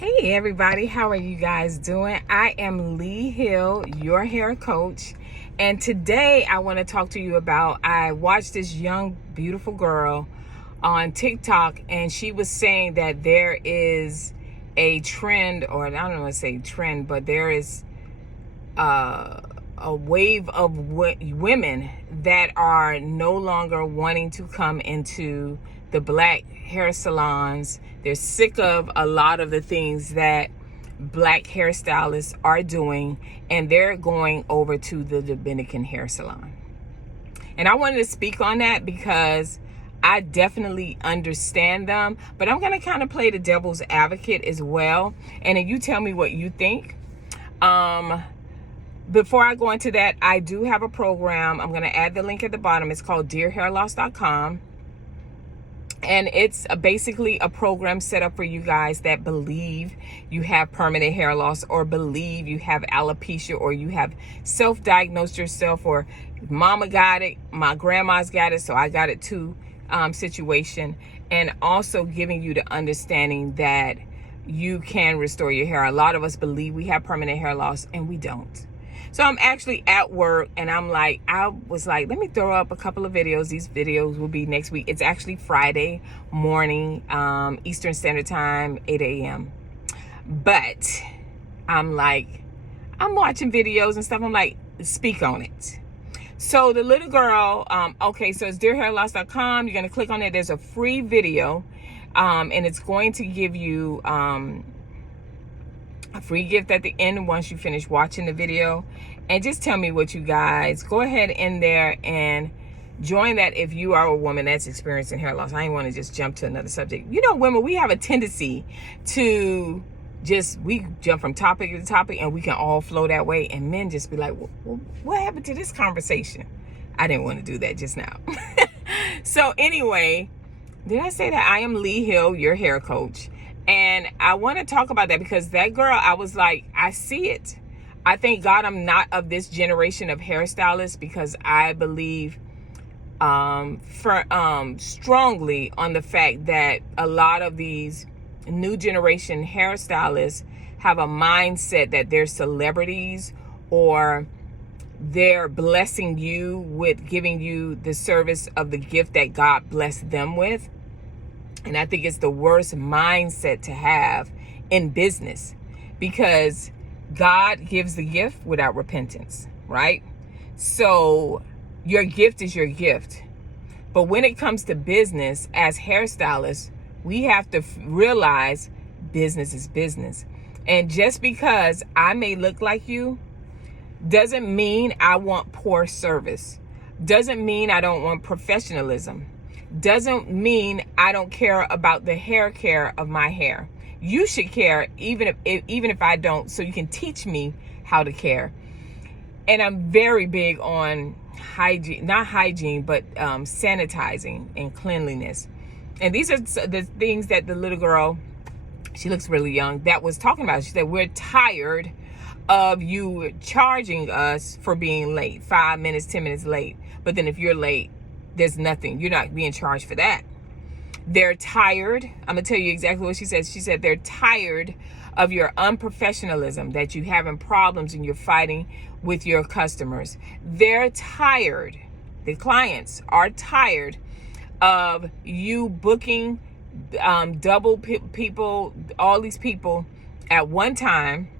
Hey everybody, how are you guys doing? I am Lee Hill, your hair coach, and today I want to talk to you about, I watched this young beautiful girl on TikTok, and she was saying that there is a trend, or I don't want to say trend, but there is a wave of women that are no longer wanting to come into the black hair salons. They're sick of a lot of the things that black hairstylists are doing, and they're going over to the Dominican hair salon. And I wanted to speak on that because I definitely understand them, but I'm going to kind of play the devil's advocate as well. And then you tell me what you think. Before I go into that, I do have a program. I'm going to add the link at the bottom. It's called dearhairloss.com. And it's basically a program set up for you guys that believe you have permanent hair loss, or believe you have alopecia, or you have self-diagnosed yourself, or mama got it, my grandma's got it, so I got it too situation. And also giving you the understanding that you can restore your hair. A lot of us believe we have permanent hair loss and we don't. So I'm actually at work, and I was like, let me throw up a couple of videos. These videos will be next week. It's actually Friday morning, Eastern Standard Time, 8 a.m. But I'm watching videos and stuff. I'm like, speak on it. So the little girl, okay, so it's dearhairloss.com. You're going to click on it. There's a free video, and it's going to give you a free gift at the end once you finish watching the video. And just tell me what you guys, go ahead in there and join that if you are a woman that's experiencing hair loss. I didn't want to just jump to another subject. You know, women, we have a tendency to we jump from topic to topic, and we can all flow that way. And men just be like, well, what happened to this conversation? I didn't want to do that just now. So anyway, did I say that I am Lee Hill, your hair coach? And I want to talk about that because that girl, I was like, I see it. I thank God I'm not of this generation of hairstylists, because I believe strongly on the fact that a lot of these new generation hairstylists have a mindset that they're celebrities, or they're blessing you with giving you the service of the gift that God blessed them with. And I think it's the worst mindset to have in business, because God gives the gift without repentance, right? So your gift is your gift. But when it comes to business, as hairstylists, we have to realize business is business. And just because I may look like you doesn't mean I want poor service. Doesn't mean I don't want professionalism. Doesn't mean I don't care about the hair care of my hair. You should care, even if I don't, so you can teach me how to care. And I'm very big on hygiene, not hygiene, but sanitizing and cleanliness. And these are the things that the little girl, she looks really young, that was talking about. She said, we're tired of you charging us for being late, 5 minutes, 10 minutes late. But then if you're late, there's nothing. You're not being charged for that. They're tired. I'm going to tell you exactly what she said. She said they're tired of your unprofessionalism, that you're having problems and you're fighting with your customers. They're tired. The clients are tired of you booking double people, all these people at one time,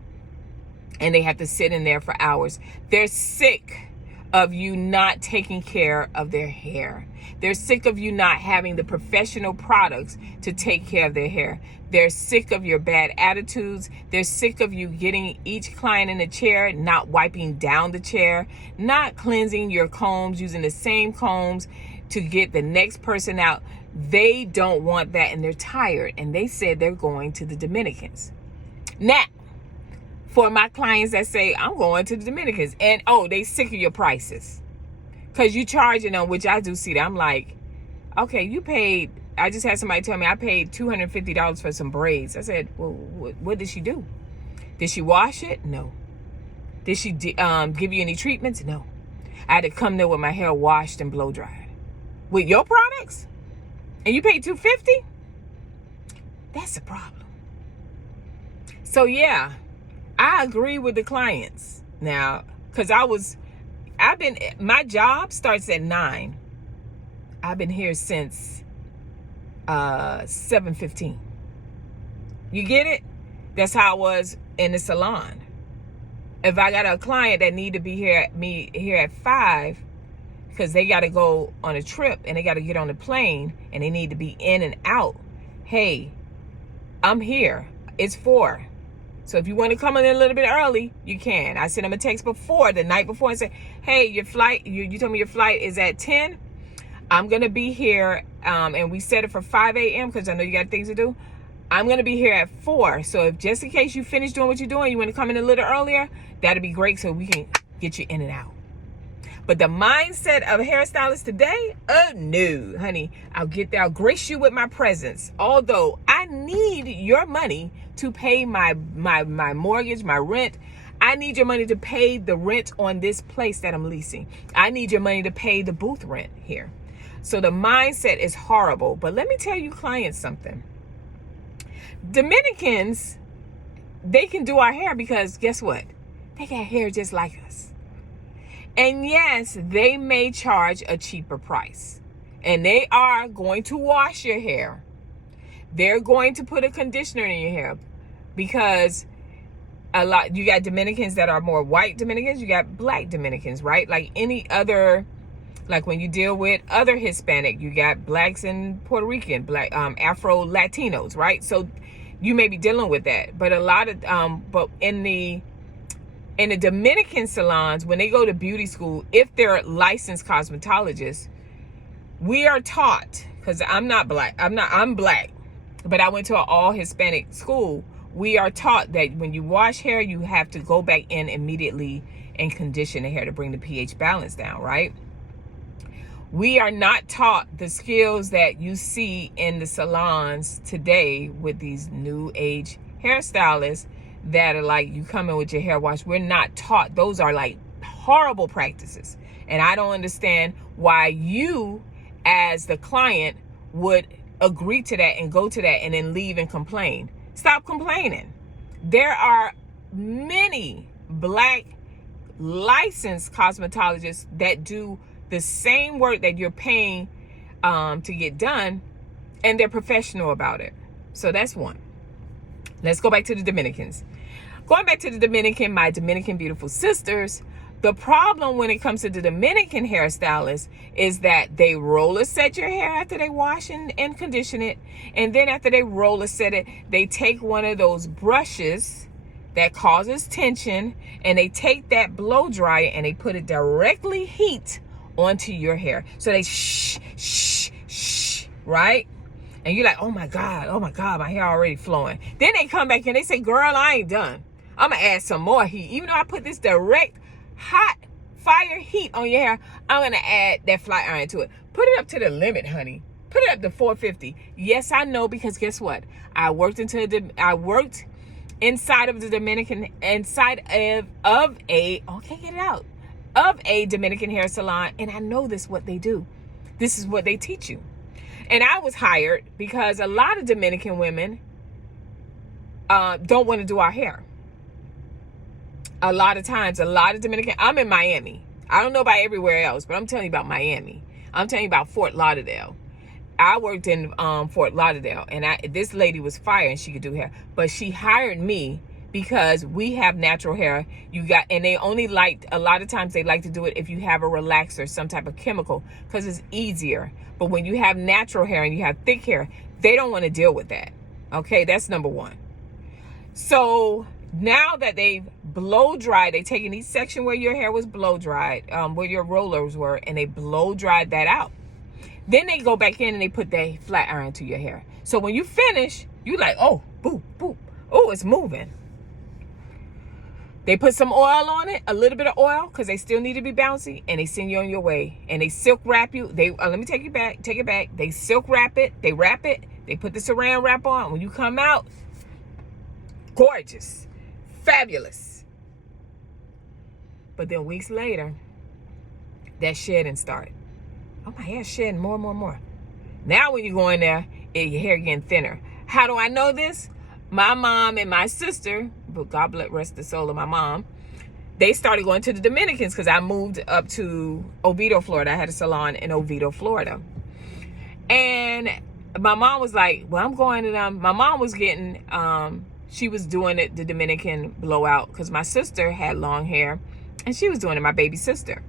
and they have to sit in there for hours. They're sick of you not taking care of their hair. They're sick of you not having the professional products to take care of their hair. They're sick of your bad attitudes. They're sick of you getting each client in a chair, not wiping down the chair, not cleansing your combs, using the same combs to get the next person out. They don't want that, and they're tired. And they said they're going to the Dominicans. Now, for my clients that say, I'm going to the Dominicans, and they sick of your prices because you charging them, which I do see that. I'm like, okay, you paid. I just had somebody tell me I paid $250 for some braids. I said, well, what did she do? Did she wash it? No. Did she give you any treatments? No. I had to come there with my hair washed and blow dried with your products, and you paid $250. That's a problem. So yeah, I agree with the clients now, because my job starts at 9. I've been here since 7:15. You get it? That's how it was in the salon. If I got a client that need to be here at 5, because they got to go on a trip and they got to get on the plane and they need to be in and out, hey, I'm here. It's 4. So if you want to come in a little bit early, you can. I sent them a text the night before, and say, hey, your flight, you told me your flight is at 10. I'm going to be here, and we set it for 5 a.m. because I know you got things to do. I'm going to be here at 4. So if just in case you finish doing what you're doing, you want to come in a little earlier, that'd be great so we can get you in and out. But the mindset of hairstylists today, oh no, honey, I'll get there. I'll grace you with my presence. Although I need your money to pay my mortgage, my rent. I need your money to pay the rent on this place that I'm leasing. I need your money to pay the booth rent here. So the mindset is horrible. But let me tell you clients something. Dominicans, they can do our hair because guess what? They got hair just like us. And yes, they may charge a cheaper price. And they are going to wash your hair. They're going to put a conditioner in your hair because you got Dominicans that are more white Dominicans, you got black Dominicans, right? Like any other, like when you deal with other Hispanic, you got blacks and Puerto Rican, black, Afro Latinos, right? So you may be dealing with that. But but in the Dominican salons, when they go to beauty school, if they're licensed cosmetologists, we are taught, because I'm black, but I went to an all Hispanic school. We are taught that when you wash hair, you have to go back in immediately and condition the hair to bring the pH balance down, right? We are not taught the skills that you see in the salons today with these new age hairstylists that are like, you come in with your hair wash. We're not taught. Those are like horrible practices. And I don't understand why you as the client would agree to that and go to that and then leave and complain. Stop complaining. There are many black licensed cosmetologists that do the same work that you're paying to get done, and they're professional about it. So that's one. Let's go back to the Dominicans. Going back to the Dominican, my Dominican beautiful sisters, the problem when it comes to the Dominican hairstylists is that they roller set your hair after they wash and condition it. And then after they roller set it, they take one of those brushes that causes tension and they take that blow dryer and they put it directly heat onto your hair. So they shh, right? And you're like, oh my God, my hair already flowing. Then they come back and they say, girl, I ain't done. I'm gonna add some more heat. Even though I put this direct hot fire heat on your hair, I'm gonna add that flat iron to it. Put it up to the limit, honey. Put it up to 450. Yes, I know, because guess what? I worked inside of the Dominican, of a Dominican hair salon, and I know this what they do. This is what they teach you. And I was hired because a lot of Dominican women don't want to do our hair. A lot of times, I'm in Miami. I don't know about everywhere else, but I'm telling you about Miami. I'm telling you about Fort Lauderdale. I worked in Fort Lauderdale, and this lady was fire and she could do hair. But she hired me because we have natural hair. And they only a lot of times they like to do it if you have a relaxer, some type of chemical, because it's easier. But when you have natural hair and you have thick hair, they don't want to deal with that. Okay, that's number one. So now that they've blow dried, they taken each section where your hair was blow dried, where your rollers were, and they blow dried that out. Then they go back in and they put that flat iron to your hair. So when you finish, you like, oh, boop, boop. Oh, it's moving. They put some oil on it, a little bit of oil, because they still need to be bouncy, and they send you on your way. And they silk wrap you. Let me take it back. They silk wrap it. They wrap it. They put the saran wrap on. When you come out, gorgeous, fabulous. But then weeks later, that shedding started. Oh, my hair's shedding more. Now when you go in there, your hair getting thinner. How do I know this? my mom and my sister, but God bless rest the soul of my mom, they started going to the Dominicans because I moved up to Oviedo, Florida. I had a salon in Oviedo, Florida. And my mom was like, well, I'm going to them. My mom was getting, she was doing it, the Dominican blowout, because my sister had long hair and she was doing it, my baby sister.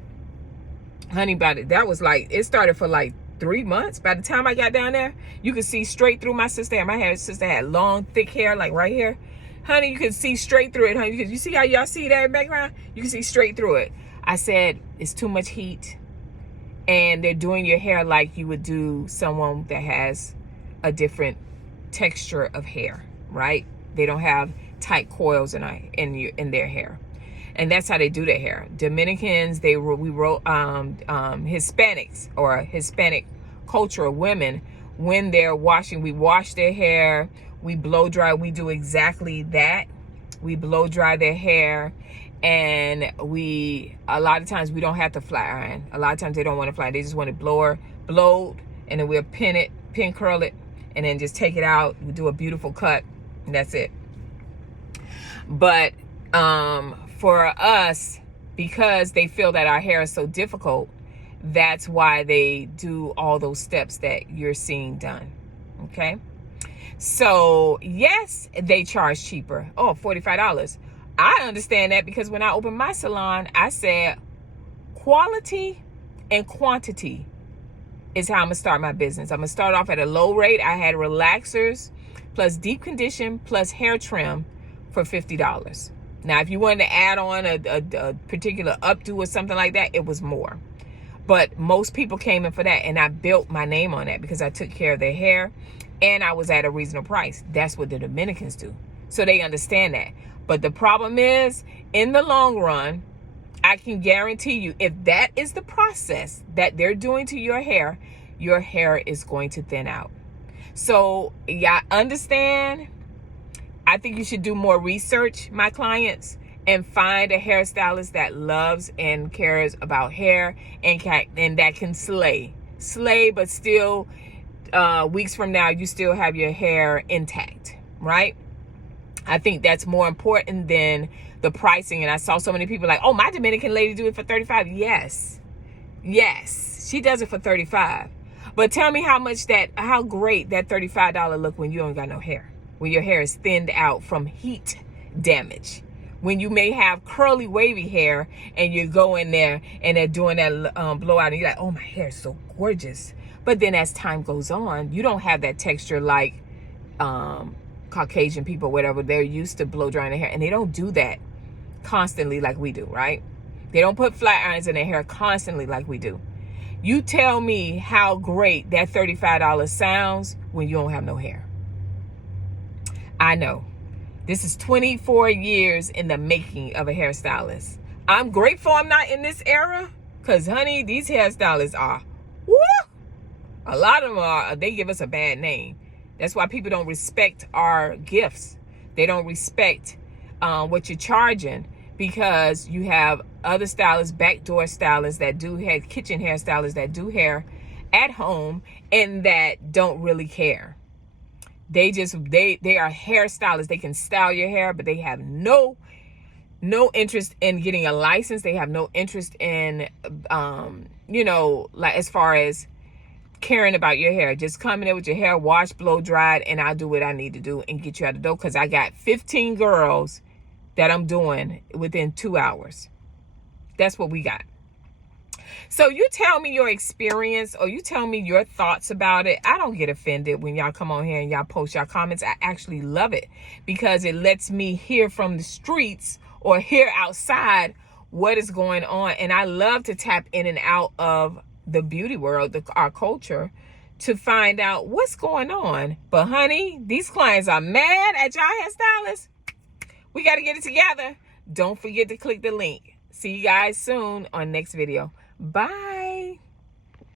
Honey, that was like, it started for like 3 months. By the time I got down there, you could see straight through my sister. And my sister had long, thick hair, like right here. Honey, you could see straight through it, honey. You see how y'all see that background? You can see straight through it. I said, it's too much heat. And they're doing your hair like you would do someone that has a different texture of hair, right? They don't have tight coils in their hair. And that's how they do their hair. Dominicans, Hispanics or Hispanic culture of women, when they're washing, we wash their hair, we blow dry. We do exactly that. We blow dry their hair, and a lot of times we don't have to flat iron. A lot of times they don't want to flat. They just want to blowed, and then we'll pin curl it, and then just take it out. We do a beautiful cut, and that's it. But for us, because they feel that our hair is so difficult, that's why they do all those steps that you're seeing done. Okay. So yes, they charge cheaper. Oh, $45. I understand that because when I opened my salon, I said quality and quantity is how I'm gonna start my business. I'm gonna start off at a low rate. I had relaxers plus deep condition plus hair trim for $50. Now, if you wanted to add on a particular updo or something like that, it was more. But most people came in for that, and I built my name on that because I took care of their hair and I was at a reasonable price. That's what the Dominicans do. So they understand that. But the problem is, in the long run, I can guarantee you, if that is the process that they're doing to your hair is going to thin out. So, yeah, understand. I think you should do more research, my clients, and find a hairstylist that loves and cares about hair and that can slay, but still, weeks from now, you still have your hair intact, right? I think that's more important than the pricing. And I saw so many people like, oh, my Dominican lady do it for $35. Yes, she does it for $35. But tell me how great that $35 look when you don't got no hair, when your hair is thinned out from heat damage, when you may have curly wavy hair and you go in there and they're doing that blowout and you're like, oh, my hair is so gorgeous. But then as time goes on, you don't have that texture like Caucasian people, whatever. They're used to blow drying their hair, and they don't do that constantly like we do, right? They don't put flat irons in their hair constantly like we do. You tell me how great that $35 sounds when you don't have no hair. I know. This is 24 years in the making of a hairstylist. I'm grateful I'm not in this era because, honey, these hairstylists are, woo! A lot of them they give us a bad name. That's why people don't respect our gifts. They don't respect what you're charging because you have other stylists, backdoor stylists that do hair, kitchen hairstylists that do hair at home and that don't really care. They are hairstylists. They can style your hair, but they have no interest in getting a license. They have no interest in, like as far as caring about your hair. Just come in there with your hair washed, blow dried, and I'll do what I need to do and get you out the door because I got 15 girls that I'm doing within 2 hours. That's what we got. So you tell me your experience or you tell me your thoughts about it. I don't get offended when y'all come on here and y'all post your comments. I actually love it because it lets me hear from the streets or hear outside what is going on. And I love to tap in and out of the beauty world, our culture, to find out what's going on. But honey, these clients are mad at y'all hairstylists. We got to get it together. Don't forget to click the link. See you guys soon on next video. Bye.